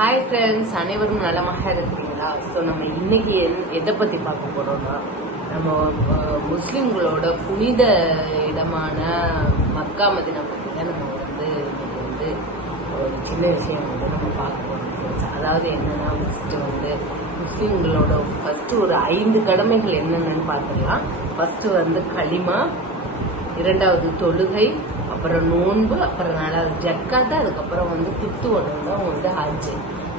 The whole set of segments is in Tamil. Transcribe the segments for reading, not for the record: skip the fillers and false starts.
ஹாய் ஃப்ரெண்ட்ஸ், அனைவரும் நலமாக இருக்கிறீங்களா? ஸோ நம்ம இன்னைக்கு எதை பற்றி பார்க்க போகிறோம்னா, நம்ம முஸ்லீம்களோட புனித இடமான மக்கா மதினா பற்றி தான் நம்ம இன்னைக்கு ஒரு சின்ன விஷயம் நம்ம பார்க்க போகிறோம் ஃப்ரெண்ட்ஸ். அதாவது என்னன்னா, முஸ்லீம்களோட ஒரு 5 கடமைகள் என்னென்னு பார்த்துக்கலாம். ஃபர்ஸ்ட் களிமா, இரண்டாவது தொழுகை, அப்புறம் நோன்பு, அப்புறம் 4வது ஜக்காத்து, அதுக்கப்புறம் குத்துவனம்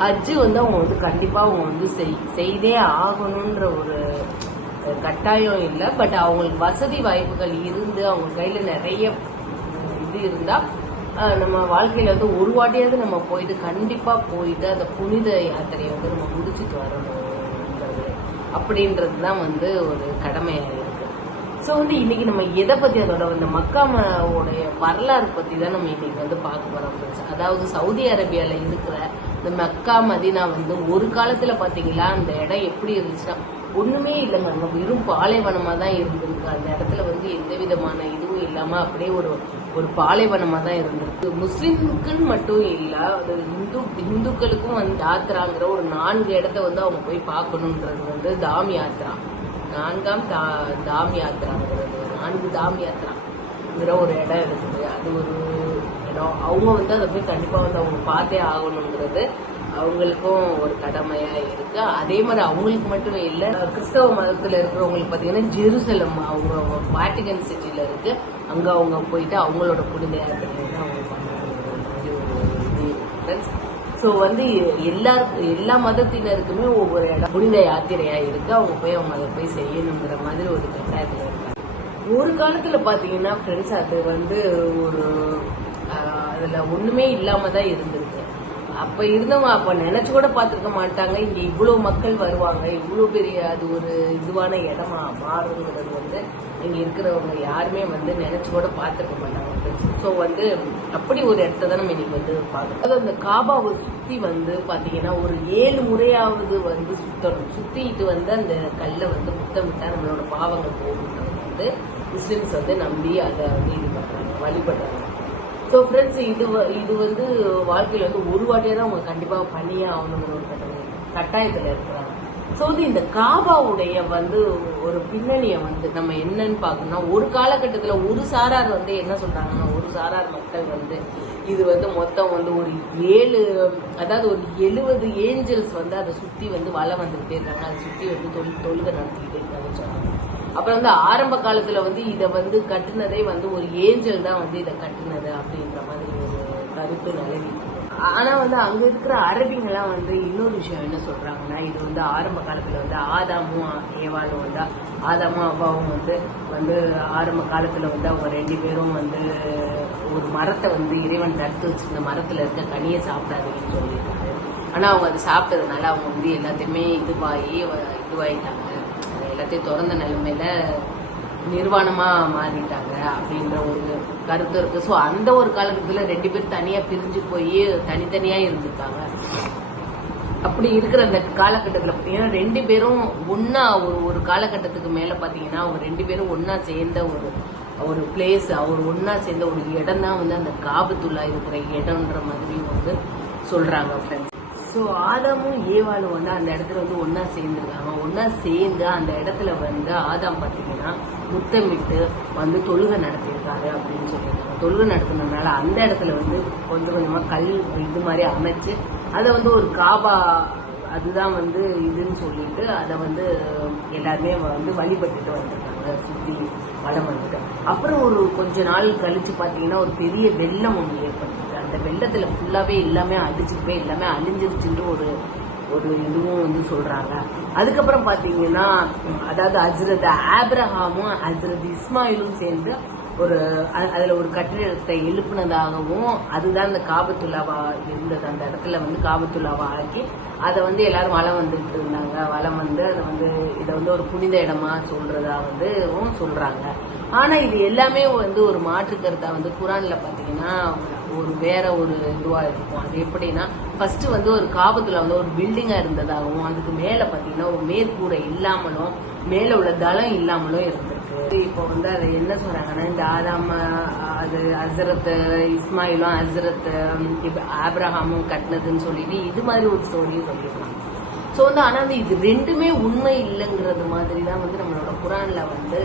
ஹஜ்ஜு அவங்க கண்டிப்பா அவங்க செய்தே ஆகணும்ன்ற ஒரு கட்டாயம் இல்லை. பட் அவங்களுக்கு வசதி வாய்ப்புகள் இருந்து அவங்க கையில நிறைய இது இருந்தா நம்ம வாழ்க்கையில ஒரு வாட்டியாவது நம்ம கண்டிப்பா போயிட்டு அந்த புனித யாத்திரையை நம்ம முடிச்சுட்டு வரணும் அப்படின்றதுதான் ஒரு கடமையா இருக்கு. ஸோ இன்னைக்கு நம்ம எதை பத்தி அதோட மக்காவோடைய வரலாறு பத்தி தான் நம்ம இன்னைக்கு பார்க்க போறோம் ஃப்ரெண்ட்ஸ். அதாவது சவுதி அரேபியால இருக்கிற இந்த மக்கா மதினா ஒரு காலத்துல பாத்தீங்களா, அந்த இடம் எப்படி இருந்துச்சுன்னா ஒண்ணுமே இல்லைங்க. அங்க வெறும் பாலைவனமா தான் இருந்திருக்கு. அந்த இடத்துல எந்த விதமான இதுவும் இல்லாம அப்படியே ஒரு பாலைவனமா தான் இருந்திருக்கு. முஸ்லிம்க்குன்னு மட்டும் இல்ல, அது இந்துக்களுக்கும் யாத்திராங்கிற ஒரு 4 இடத்த அவங்க போய் பார்க்கணுன்றது தாம் யாத்திரா, 4ஆம் தாம் யாத்திராங்கிறது, 4 தாம் யாத்திராங்கிற ஒரு இடம் இருக்குது. அது ஒரு இடம் அவங்க அதை போய் கண்டிப்பா அவங்க பார்த்தே ஆகணுங்கிறது அவங்களுக்கும் ஒரு கடமையா இருக்கு. அதே மாதிரி அவங்களுக்கு மட்டும் இல்ல, கிறிஸ்தவ மதத்துல இருக்கிறவங்களுக்கு பாத்தீங்கன்னா ஜெருசலம் அவங்க வாட்டிகன் சிட்டில இருக்கு. அங்க அவங்க போயிட்டு அவங்களோட புனித யாத்திரை அவங்க பண்ற ஒரு இது. ஸோ எல்லா மதத்தினருக்குமே ஒவ்வொரு இடம் புனித யாத்திரையா இருக்கு. அவங்க அதை போய் செய்யணுங்கிற மாதிரி ஒரு கட்டாயத்துல இருக்காங்க. ஒரு காலத்துல பாத்தீங்கன்னா ஃப்ரெண்ட்ஸ், அது ஒரு அதுல ஒண்ணுமே இல்லாம தான் இருந்திருக்கு. அப்ப இருந்தவங்க அப்ப நினைச்சு கூட பாத்துருக்க மாட்டாங்க இங்க இவ்வளவு மக்கள் வருவாங்க, இவ்வளவு பெரிய அது ஒரு இதுவான இடமா மாறுங்கிறது இங்க இருக்கிறவங்க யாருமே நினைச்சு கூட பாத்துருக்க மாட்டாங்க. ஸோ அப்படி ஒரு இடத்த தான் நம்ம இன்னைக்கு பார்க்கணும். அதாவது அந்த காபாவை சுத்தி பாத்தீங்கன்னா ஒரு 7 முறையாவது சுத்தணும். சுத்திட்டு அந்த கல்லை முத்தமிட்டா நம்மளோட பாவங்கள் போகுது முஸ்லிம்ஸ் நம்பி அதை இது பண்றாங்க, வழிபடுறாங்க. ஸோ ஃப்ரெண்ட்ஸ், இது வாழ்க்கையில ஒரு வாட்டியா தான் அவங்க கண்டிப்பா பண்ணியே ஆகணுங்கிற ஒரு கட்டாயத்துல இருக்கிறாங்க. ஸோ இந்த காபாவுடைய ஒரு பின்னணியை நம்ம என்னன்னு பார்க்கணும்னா, ஒரு காலகட்டத்துல ஒரு சாரார் என்ன சொல்றாங்கன்னா, ஒரு சாரார் மக்கள் இது மொத்தம் ஒரு 70 ஏஞ்சல்ஸ் அதை சுத்தி வலை வந்துகிட்டே இருக்காங்க. அதை சுத்தி தொழுகை நடத்திக்கிட்டே இருக்காங்கன்னு சொன்னாங்க. அப்புறம் ஆரம்ப காலத்துல இதை கட்டுனதே ஒரு ஏஞ்சல் தான் இதை கட்டுனது அப்படின்ற மாதிரி ஒரு கருத்து நிலவி. ஆனா அங்க இருக்கிற அரபிங்கெல்லாம் இன்னொரு விஷயம் என்ன சொல்றாங்கன்னா, இது ஆரம்ப காலத்துல ஆதாமும் ஏவாளும் ஆதாமும் அவ்வாவும் ஆரம்ப காலத்துல அவங்க 2 பேரும் ஒரு மரத்தை இறைவன் தடுத்து வச்சிருந்த மரத்துல இருக்க கனியை சாப்பிடாதீங்கன்னு சொல்லியிருக்காரு. ஆனா அவங்க அதை சாப்பிட்டதுனால அவங்க எல்லாத்தையுமே இதுவாயிட்டாங்க, எல்லாத்தையும் திறந்த நிலைமையில நிர்வாணமா மாறிட்டாங்க அப்படின்ற ஒரு கருத்து இருக்கு. ஸோ அந்த ஒரு காலகட்டத்துல 2 பேர் தனியா பிரிஞ்சு போய் தனித்தனியா இருந்திருக்காங்க. அப்படி இருக்கிற அந்த காலகட்டத்துல பாத்தீங்கன்னா 2 பேரும் ஒன்னா ஒரு காலகட்டத்துக்கு மேல பாத்தீங்கன்னா அவங்க 2 பேரும் ஒன்னா சேர்ந்த ஒரு பிளேஸ், அவர் ஒன்னா சேர்ந்த ஒரு இடம் தான் அந்த காபத்துல்லா இருக்கிற இடம்ன்ற மாதிரி சொல்றாங்க ஃப்ரெண்ட்ஸ். ஸோ ஆதாமும் ஏவாளும் அந்த இடத்துல ஒன்னா சேர்ந்துருக்காங்க. ஒன்னா சேர்ந்து அந்த இடத்துல ஆதாம் பார்த்தீங்கன்னா முத்தமிட்டு தொழுகை நடத்தியிருக்காரு அப்படின்னு சொல்லியிருக்காங்க. தொழுகை நடத்தினதுனால அந்த இடத்துல கொஞ்சம் கொஞ்சமா கல் இது மாதிரி அமைச்சு அதை ஒரு காபா அதுதான் இதுன்னு சொல்லிட்டு அதை எல்லாருமே வழிபட்டுட்டு வந்திருக்காங்க, சுத்தி வடம் வந்துட்டு. அப்புறம் ஒரு கொஞ்ச நாள் கழிச்சு பாத்தீங்கன்னா ஒரு பெரிய வெள்ளம் ஒன்று ஏற்பட்டு, அந்த வெள்ளத்துல ஃபுல்லாவே எல்லாமே அடிச்சுட்டு போய் எல்லாமே அழிஞ்சிருச்சுன்னு ஒரு இதுவும் சொல்றாங்க. அதுக்கப்புறம் பாத்தீங்கன்னா அதாவது ஹஜ்ரத் ஆப்ரஹாமும் ஹஜ்ரத் இஸ்மாயிலும் சேர்ந்து அதுல ஒரு கட்டிடத்தை எழுப்புனதாகவும், அதுதான் அந்த காபத்துல்லாவா இருந்தது. அந்த இடத்துல காபத்துல்லாவா ஆக்கி அதை எல்லாரும் வலம் வந்துட்டு இருந்தாங்க. வலம் அதை இதை ஒரு புனித இடமா சொல்றதாகவும் சொல்றாங்க. ஆனா இது எல்லாமே ஒரு மாற்று கருத்தா குரான்ல பாத்தீங்கன்னா வேற ஒரு இதுவா இருக்கும். அது எப்படின்னா, ஃபர்ஸ்ட் ஒரு காபத்துல ஒரு பில்டிங்கா இருந்ததாகவும், அதுக்கு மேல பாத்தீங்கன்னா ஒரு மேற்கூரை இல்லாமலும் மேல உள்ள தளம் இல்லாமலும் இருந்திருக்கு. இருக்கு. இப்போ வந்து அதை என்ன சொல்றாங்கன்னா, இந்த ஆதாம் அது ஹசரத் இஸ்மாயிலும் ஹசரத் ஆப்ரஹாமும் கட்டினதுன்னு சொல்லிட்டு இது மாதிரி ஒரு ஸ்டோரியும் சொல்லிருக்காங்க. ஸோ வந்து ஆனா வந்து இது ரெண்டுமே உண்மை இல்லைங்கிறது மாதிரி தான் வந்து நம்மளோட குரான்ல வந்து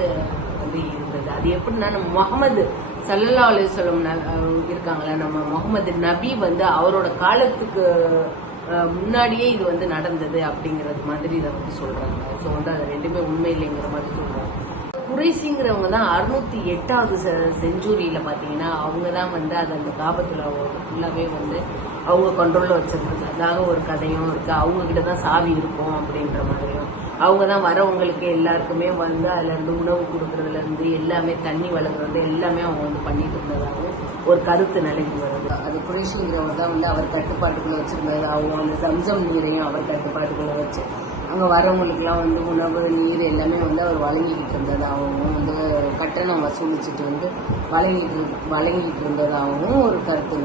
இருந்தது. அது எப்படின்னா, நம்ம முகமது ஸல்லல்லாஹு அலைஹி வஸல்லம் இருக்காங்களா, நம்ம முகமது நபி வந்து அவரோட காலத்துக்கு முன்னாடியே இது வந்து நடந்தது அப்படிங்கறது மாதிரி இதை வந்து சொல்றாங்க. ஸோ வந்து அது ரெண்டுமே உண்மை இல்லைங்கிற மாதிரி சொல்றாங்க. குறைசிங்கிறவங்க தான் 608வது செஞ்சுரியில பாத்தீங்கன்னா அவங்க தான் வந்து அது அந்த காபத்துல ஃபுல்லாவே வந்து அவங்க கண்ட்ரோல்ல வச்சிருந்தது. அதாக ஒரு கதையும் இருக்கு. அவங்க கிட்டதான் சாவி இருக்கும் அப்படின்ற மாதிரியும், அவங்க தான் வரவங்களுக்கு எல்லாருக்குமே வந்து அதுல இருந்து உணவு கொடுக்கறதுல இருந்து எல்லாமே தண்ணி வழங்குறது எல்லாமே அவங்க வந்து பண்ணிட்டு இருந்ததாகவும் ஒரு கருத்து நிலைக்கு வருது. அது குறைஷிங்கிறவர் தான் வந்து அவர் கட்டுப்பாட்டுக்குள்ள வச்சிருந்தது. அவங்க அந்த சம்சம் நீரையும் அவர் கட்டுப்பாட்டுக்குள்ள வச்சு அங்கே வரவங்களுக்குலாம் வந்து உணவு நீர் எல்லாமே வந்து அவர் வழங்கிக்கிட்டு இருந்ததாகவும் வந்து கட்டணம் வசூலிச்சுட்டு வந்து வழங்கிட்டு இருந்ததாகவும் ஒரு கருத்து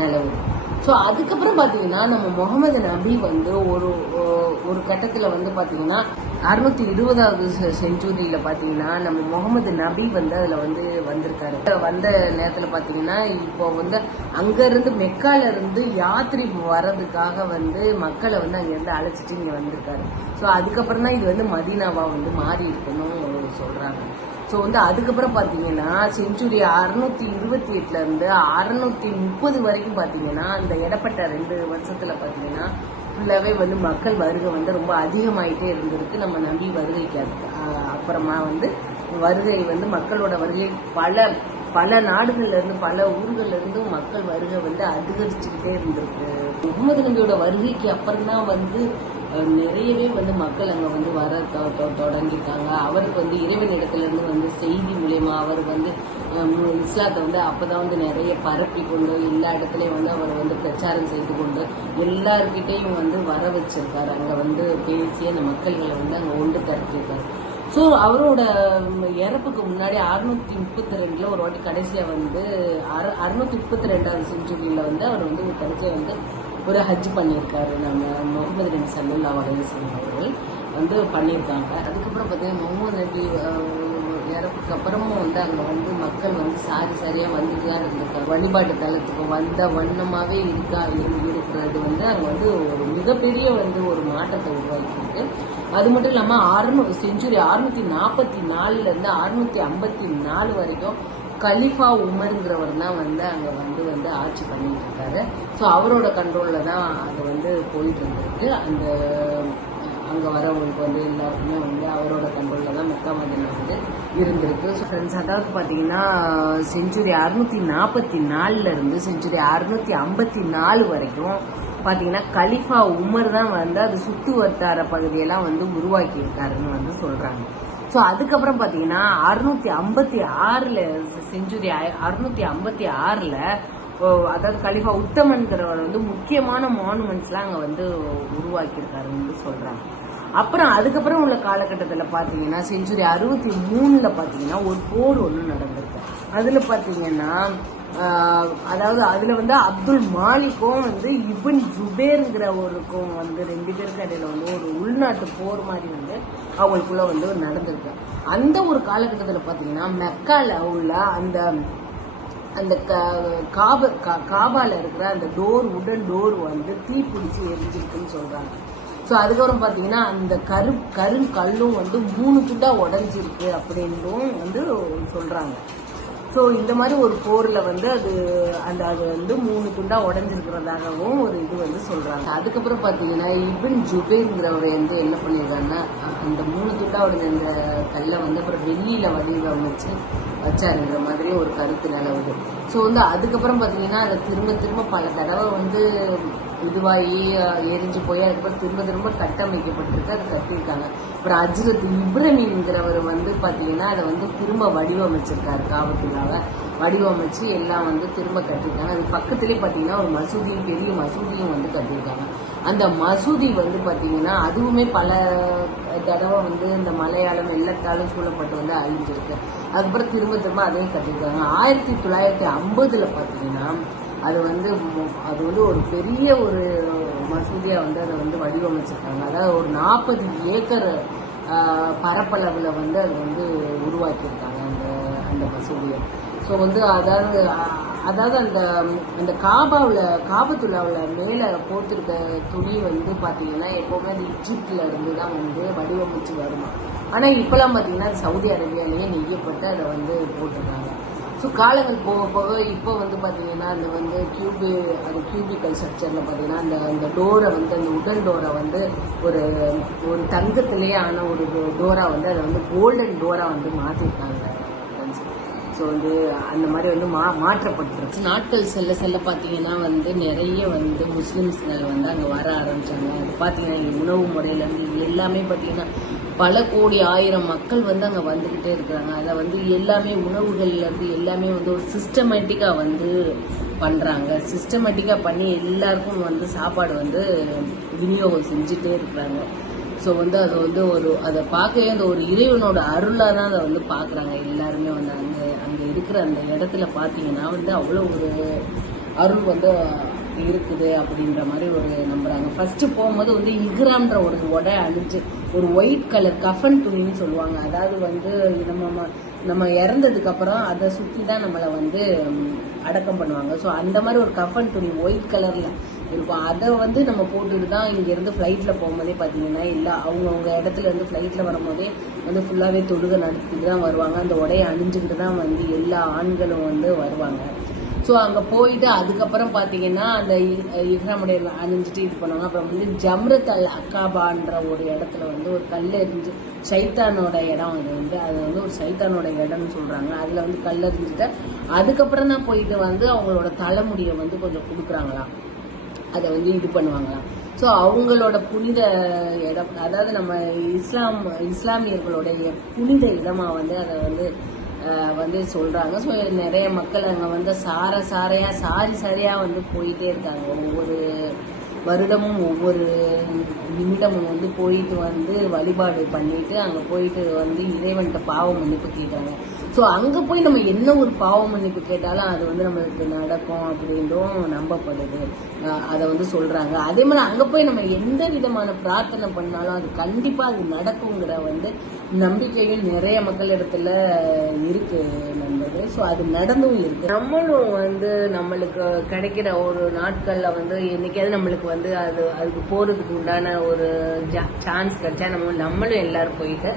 நிலவுது. ஸோ அதுக்கப்புறம் பார்த்தீங்கன்னா நம்ம முகமது நபி வந்து ஒரு கட்டத்தில் வந்து பார்த்தீங்கன்னா 620வது செஞ்சுரியில பார்த்தீங்கன்னா நம்ம முகமது நபி வந்து அதில் வந்து வந்திருக்காரு. வந்த நேரத்தில் பார்த்தீங்கன்னா இப்போ வந்து அங்கேருந்து மெக்கால இருந்து யாத்திரை வர்றதுக்காக வந்து மக்களை வந்து அங்கேருந்து அழைச்சிட்டு இங்கே வந்திருக்காரு. ஸோ அதுக்கப்புறம் தான் இது வந்து மதீனாவா வந்து மாறி இருக்குன்னு சொல்றாங்க. ஸோ வந்து அதுக்கப்புறம் பார்த்தீங்கன்னா செஞ்சுரி 628ல இருந்து 630 வரைக்கும் பார்த்தீங்கன்னா அந்த இடப்பட்ட 2 வருஷத்துல பார்த்தீங்கன்னா ஃபுல்லாவே வந்து மக்கள் வருகை வந்து ரொம்ப அதிகமாயிட்டே இருந்திருக்கு. நம்ம நபி வருகைக்கு அப்புறமா வந்து வருகை வந்து மக்களோட வருகை பல நாடுகள்ல இருந்து பல ஊர்கள்ல இருந்து மக்கள் வருகை வந்து அதிகரிச்சுக்கிட்டே இருந்திருக்கு. முகமது நபியோட வருகைக்கு அப்புறம் தான் வந்து நிறையவே வந்து மக்கள் அங்க வந்து வர தொடங்கியிருக்காங்க. அவருக்கு வந்து இறைவனிடத்துல இருந்து வந்து செய்தி மூலியமா அவர் வந்து இஸ்லாத்தை வந்து அப்பதான் வந்து நிறைய பரப்பி கொண்டு எல்லா இடத்துலயும் வந்து அவர் வந்து பிரச்சாரம் செய்து கொண்டு எல்லார்கிட்டையும் வந்து வர வச்சிருக்காரு. அங்க வந்து பேசி அந்த மக்கள்களை வந்து அங்க ஒன்று திரட்டிருக்காரு. ஸோ அவரோட இறப்புக்கு முன்னாடி 632ல ஒரு வாட்டி கடைசியா வந்து 632வது செஞ்சுரியில வந்து அவர் வந்து ஒரு கடைசியா வந்து ஒரு ஹஜ் பண்ணியிருக்காரு. நம்ம முகமது நபி ஸல்லல்லாஹு அலைஹி வஸல்லம் அவர்கள் வந்து பண்ணியிருக்காங்க. அதுக்கப்புறம் பார்த்தீங்கன்னா முகமது நபி இறப்புக்கு அப்புறமும் வந்து அங்கே வந்து மக்கள் வந்து சாரியா வந்துட்டு தான் இருந்திருக்காங்க. வழிபாட்டு தலத்துக்கு வந்த வண்ணமாவே இருக்கிறது வந்து அங்கே வந்து ஒரு மிகப்பெரிய வந்து ஒரு மாற்றத்தை உருவாக்கியிருக்கு. அது மட்டும் இல்லாமல் செஞ்சுரி 644ல இருந்து 654 வரைக்கும் கலிஃபா உமருங்கிறவர் தான் வந்து அங்கே வந்து ஆட்சி பண்ணிட்டு இருக்காரு. ஸோ அவரோட கண்ட்ரோல்ல தான் அது வந்து போயிட்டு இருந்திருக்கு. அங்கே வரவங்களுக்கு வந்து எல்லாருக்குமே வந்து அவரோட கண்ட்ரோல்ல தான் மெக்கா மதீனா வந்து இருந்திருக்கு. ஸோ ஃப்ரெண்ட்ஸ், அதாவது பார்த்தீங்கன்னா செஞ்சுரி 644ல இருந்து செஞ்சுரி 654 வரைக்கும் பார்த்தீங்கன்னா கலிஃபா உமர் தான் வந்து அது சுத்து வட்டார பகுதியெல்லாம் வந்து உருவாக்கி இருக்காருன்னு வந்து சொல்றாங்க. ஸோ அதுக்கப்புறம் பார்த்தீங்கன்னா 656ல செஞ்சுரி 656ல அதாவது கலிஃபா உத்தமன்கிறவர் வந்து முக்கியமான மானுமெண்ட்ஸ்லாம் அங்கே வந்து உருவாக்கியிருக்காருன்னு சொல்றாங்க. அப்புறம் அதுக்கப்புறம் உள்ள காலகட்டத்தில் பார்த்தீங்கன்னா செஞ்சுரி 63ல பார்த்தீங்கன்னா ஒரு போர் ஒன்று நடந்திருக்கு. அதுல பார்த்தீங்கன்னா அதாவது அதுல வந்து அப்துல் மாலிக்கும் வந்து இப்ன் ஜுபேர்ங்கிறவருக்கும் வந்து 2 பேருக்கு இடையில வந்து ஒரு உள்நாட்டு போர் மாதிரி வந்து அவங்களுக்குள்ள வந்து நடந்திருக்கு. அந்த ஒரு காலகட்டத்தில் பார்த்தீங்கன்னா மெக்கால உள்ள அந்த காபால இருக்கிற அந்த உடன் டோர் வந்து தீப்பிடிச்சு எரிஞ்சிருக்குன்னு சொல்றாங்க. ஸோ அதுக்கப்புறம் பார்த்தீங்கன்னா அந்த கருங்கல்லும் வந்து 3 துண்டா உடஞ்சிருக்கு அப்படின்னும் வந்து சொல்றாங்க. ஸோ இந்த மாதிரி ஒரு போர்ல வந்து அது வந்து 3 துண்டா உடஞ்சிருக்கிறதாகவும் ஒரு இது வந்து சொல்றாங்க. அதுக்கப்புறம் பார்த்தீங்கன்னா இப்ன் ஜுபைர்ங்கிறவர் வந்து என்ன பண்ணியிருக்காங்கன்னா அந்த 3 துண்டா உடஞ்ச அந்த கல்லை வந்து அப்புறம் வெள்ளியில வடிவமைச்சு வச்சாருங்கிற மாதிரி ஒரு கருத்து நிலவுது. ஸோ வந்து அதுக்கப்புறம் பார்த்தீங்கன்னா அதை திரும்ப பல தடவை வந்து இதுவாகி எரிஞ்சு போய் அதுக்கப்புறம் திரும்ப கட்டமைக்கப்பட்டிருக்கு. அது கட்டியிருக்காங்க. அப்புறம் ஹஜ்ரத் இப்ராஹிம்ங்கிறவர் வந்து பார்த்தீங்கன்னா அதை வந்து திரும்ப வடிவமைச்சிருக்காரு. காபத்துல்லாவை வடிவமைச்சு எல்லாம் வந்து திரும்ப கட்டியிருக்காங்க. அது பக்கத்துலேயே பார்த்தீங்கன்னா ஒரு மசூதியும் பெரிய மசூதியும் வந்து கட்டியிருக்காங்க. அந்த மசூதி வந்து பார்த்தீங்கன்னா அதுவுமே பல தடவை வந்து இந்த மலையாளம் வெள்ளத்தாலும் சூழப்பட்டு வந்து அழிஞ்சிருக்கு. அதுக்கப்புறம் திரும்ப அதையும் கட்டியிருக்காங்க. 1950ல பார்த்தீங்கன்னா அது வந்து ஒரு பெரிய ஒரு மசூதியா வந்து அதை வந்து வடிவமைச்சிருக்காங்க. அதாவது ஒரு 40 ஏக்கர் பரப்பளவில் வந்து அது வந்து உருவாக்கியிருக்காங்க அந்த அந்த மசூதியை. ஸோ வந்து அதாவது அந்த அந்த காபத்துள்ளாவில் மேலே போட்டிருக்க துணி வந்து பார்த்தீங்கன்னா எப்போவுமே அது இஜிப்டில் இருந்து தான் வந்து வடிவமைச்சு வருமா. ஆனால் இப்போலாம் பார்த்தீங்கன்னா அது சவுதி அரேபியாலேயே நெய்யப்பட்டு அதை வந்து போட்டிருக்காங்க. ஸோ காலங்கள் போக போக இப்போ வந்து பார்த்தீங்கன்னா அந்த வந்து கியூபிக்கல் ஸ்ட்ரக்சரில் பார்த்தீங்கன்னா அந்த டோரை வந்து அந்த உடன் டோரை வந்து ஒரு தங்கத்திலேயே ஆன ஒரு டோரா வந்து அதை வந்து கோல்டன் டோரா வந்து மாற்றிருக்காங்க. ஸோ வந்து அந்த மாதிரி வந்து மாற்றப்பட்டுருச்சு. நாட்கள் செல்ல பார்த்தீங்கன்னா வந்து நிறைய வந்து முஸ்லீம்ஸ்கள் வந்து அங்கே வர ஆரம்பித்தாங்க. அது பார்த்தீங்கன்னா உணவு முறையிலேருந்து எல்லாமே பார்த்தீங்கன்னா பல கோடி ஆயிரம் மக்கள் வந்து அங்கே வந்துக்கிட்டே இருக்கிறாங்க. அதை வந்து எல்லாமே உணவுகள்லேருந்து எல்லாமே வந்து ஒரு சிஸ்டமேட்டிக்காக வந்து பண்ணுறாங்க. சிஸ்டமேட்டிக்காக பண்ணி எல்லாருக்கும் வந்து சாப்பாடு வந்து விநியோகம் செஞ்சுட்டே இருக்கிறாங்க. ஸோ வந்து அது வந்து அதை பார்க்கவே அந்த ஒரு இறைவனோட அருளாக தான் அதை வந்து பார்க்குறாங்க எல்லாருமே வந்து. அங்கே இருக்கிற அந்த இடத்துல பார்த்தீங்கன்னா வந்து அவ்வளோ ஒரு அருள் வந்து இருக்குது அப்படின்ற மாதிரி ஒரு நம்புறாங்க. ஃபர்ஸ்ட் போகும்போது வந்து இஹ்ராம்ன்ற ஒரு உடை அணிஞ்சு ஒரு ஒயிட் கலர் கஃபன் துணின்னு சொல்லுவாங்க. அதாவது வந்து நம்ம இறந்ததுக்கு அப்புறம் அதை சுற்றி தான் நம்மளை வந்து அடக்கம் பண்ணுவாங்க. ஸோ அந்த மாதிரி ஒரு கஃபன் துணி ஒயிட் கலர்ல இருக்கும். அதை வந்து நம்ம போட்டுட்டு தான் இங்கேருந்து ஃப்ளைட்டில் போகும்போதே பார்த்தீங்கன்னா இல்லை அவங்கவுங்க இடத்துல இருந்து ஃப்ளைட்டில் வரும்போதே வந்து ஃபுல்லாகவே தொழுகை நடத்திட்டு தான் வருவாங்க. அந்த உடையை அணிஞ்சுக்கிட்டு தான் வந்து எல்லா ஆண்களும் வந்து வருவாங்க. ஸோ அங்கே போயிட்டு அதுக்கப்புறம் பார்த்தீங்கன்னா அந்த இஹ்ராமுடைய அணிஞ்சிட்டு இது பண்ணுவாங்க. அப்புறம் வந்து ஜம்ரத் அல் அக்காபான்ற ஒரு இடத்துல வந்து ஒரு கல் எறிஞ்சு சைத்தானோட இடம் அது வந்து ஒரு சைத்தானோட இடம்னு சொல்கிறாங்க. அதில் வந்து கல் எறிஞ்சிட்டு அதுக்கப்புறம் தான் போயிட்டு வந்து அவங்களோட தலைமுடியை வந்து கொஞ்சம் கொடுக்குறாங்களாம், அதை வந்து இது பண்ணுவாங்களாம். ஸோ அவங்களோட புனித இடம், அதாவது நம்ம இஸ்லாமியர்களுடைய புனித இடமாக வந்து அதை வந்து சொல்கிறாங்க. ஸோ நிறைய மக்கள் அங்கே வந்து சாரியாக வந்து போயிட்டே இருக்காங்க. ஒவ்வொரு வருடமும் ஒவ்வொரு நிமிடமும் வந்து போயிட்டு வந்து வழிபாடு பண்ணிட்டு அங்கே போயிட்டு வந்து இறைவன்கிட்ட பாவ மன்னிப்பு கேட்குறாங்க. ஸோ அங்கே போய் நம்ம என்ன ஒரு பாவ மன்னிப்பு கேட்டாலும் அது வந்து நம்மளுக்கு நடக்கும் அப்படின்றும் நம்பப்படுது. அதை வந்து சொல்கிறாங்க. அதே மாதிரி அங்கே போய் நம்ம எந்த விதமான பிரார்த்தனை பண்ணாலும் அது கண்டிப்பாக அது நடக்குங்கிற வந்து நம்பிக்கைகள் நிறைய மக்களிடத்துல இருக்கு நண்பது. ஸோ அது நடந்தும் இருக்கு. நம்மளும் வந்து நம்மளுக்கு கிடைக்கிற ஒரு நாட்களில் வந்து என்னைக்காவது நம்மளுக்கு வந்து அதுக்கு போகிறதுக்கு உண்டான ஒரு சான்ஸ் கிடைச்சா நம்மளும் எல்லாரும் போயிட்டு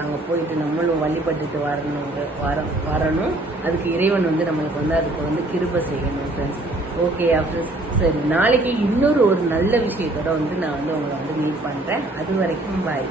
அங்கே போயிட்டு நம்மளும் வழிபட்டுட்டு வரணும். அதுக்கு இறைவன் வந்து நம்மளுக்கு வந்து அதுக்கு வந்து கிருபை செய்யணும் ஃப்ரெண்ட்ஸ். ஓகே ஃப்ரெண்ட்ஸ், சரி நாளைக்கு இன்னொரு நல்ல விஷயத்தோட வந்து நான் வந்து உங்களை வந்து மீட் பண்ணுறேன். அது வரைக்கும் பாய்.